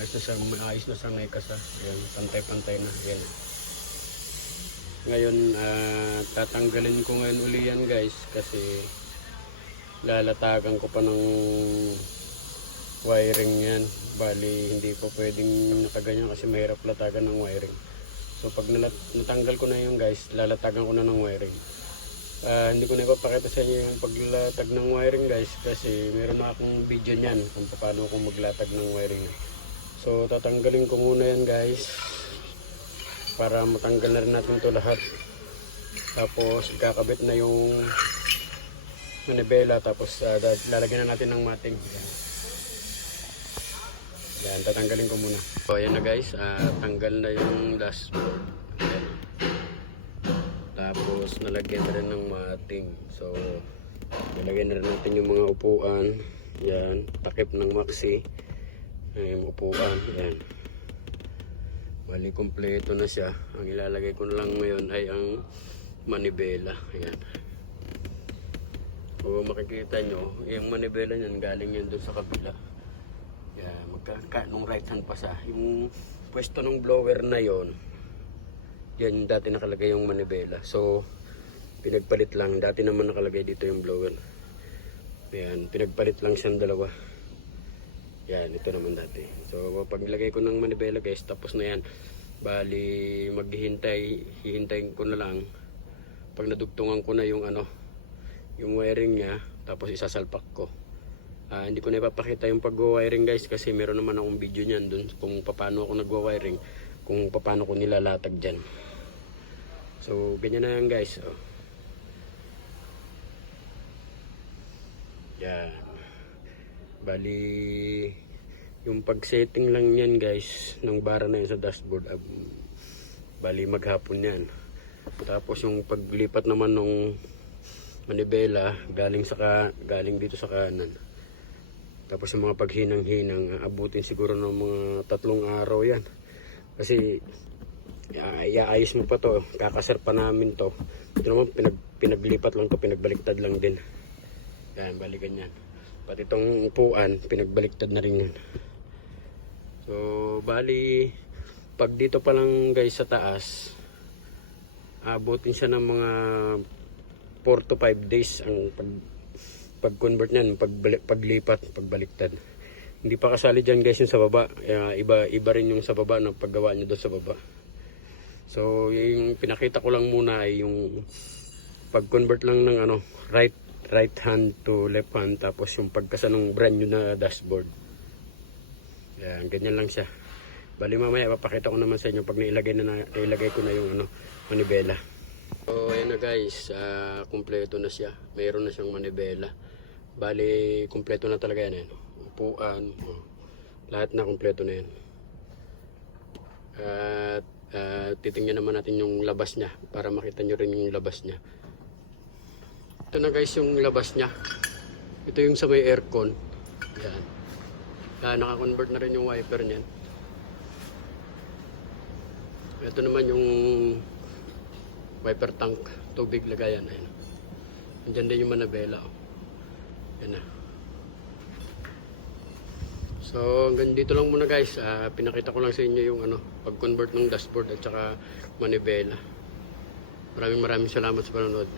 Ayos na siyang naikasa. Ayan, pantay-pantay na. Ayan. Ngayon, tatanggalin ko ngayon uli yan guys kasi lalatagan ko pa ng wiring yan. Bali, hindi pa pwedeng nakaganyan kasi mahirap latagan ng wiring. So pag natanggal ko na yun guys, lalatagan ko na ng wiring. Hindi ko na ipapakita sa inyo yung paglatag ng wiring guys kasi meron na akong video nyan kung paano ko maglatag ng wiring. So tatanggalin ko muna yan guys para matanggal na rin natin ito lahat. Tapos kakabit na yung manibela, tapos lalagyan na natin ng mating. Yan, tatanggalin ko muna. So ayan na guys, tanggal na yung dashboard. Tapos nalagyan na rin ng mating. So nalagyan na rin natin yung mga upuan. Yan, takip ng maxi. Yung upuan, yan. Bali kompleto na siya. Ang ilalagay ko na lang ngayon ay ang manibela. Ayan. Kung makikita nyo, yung manibela nyan galing yan doon sa kabila. Yan, nung right hand pa siya. Yung pwesto ng blower na yon, yan dati nakalagay yung manibela. So pinagpalit lang. Dati naman nakalagay dito yung blower. Yan, pinagpalit lang siyang dalawa. Yan, ito naman dati. So paglagay ko ng manibela guys, tapos na yan. Bali hihintayin ko na lang pag nadugtungan ko na yung yung wiring niya, tapos isasalpak ko. Hindi ko na ipapakita yung pag-wiring guys kasi meron naman akong video niyan dun kung paano ako nagwa-wiring, kung paano ko nilalatag dyan. So ganyan na yan guys. Yan. Bali yung pag-setting lang yan guys ng bara na yun sa dashboard, bali maghapon yan. Tapos yung paglipat naman ng manibela galing dito sa kanan. Tapos yung mga paghinang-hinang abutin siguro ng mga 3 araw yan. Kasi iaayos mo pa to, kakasar pa namin to. Ito naman pinaglipat lang to, pinagbaliktad lang din. Yan, bali ganyan. Pati itong upuan, pinagbaliktad na rin yan. So bali pag dito pa lang guys sa taas, abutin siya ng mga 4 to 5 days ang pag-convert niyan, paglipat, pagbaliktad. Hindi pa kasali dyan guys yung sa baba. Iba rin yung sa baba na paggawa nyo doon sa baba. So yung pinakita ko lang muna ay yung pag-convert lang ng right hand to left hand, tapos yung pagkasa ng brand new na dashboard. Yan, ganyan lang siya. Bali mamaya papakita ko naman sa inyo pag nailagay ko na yung manibela. So ayan na guys, kumpleto na siya. Mayroon na siyang manibela. Bali kumpleto na talaga yan. Upuan, lahat na kumpleto na yan. At titingnan naman natin yung labas niya para makita nyo rin yung labas niya. Ito na guys yung labas niya. Ito yung sa may aircon. Yan. Naka-convert na rin yung wiper niyan. Ito naman yung wiper tank, tubig lagayan. Ayan. Andyan din yung manibela. Yan na. So hanggang dito lang muna guys. Pinakita ko lang sa inyo yung pag-convert ng dashboard at saka manibela. Maraming salamat sa panonood.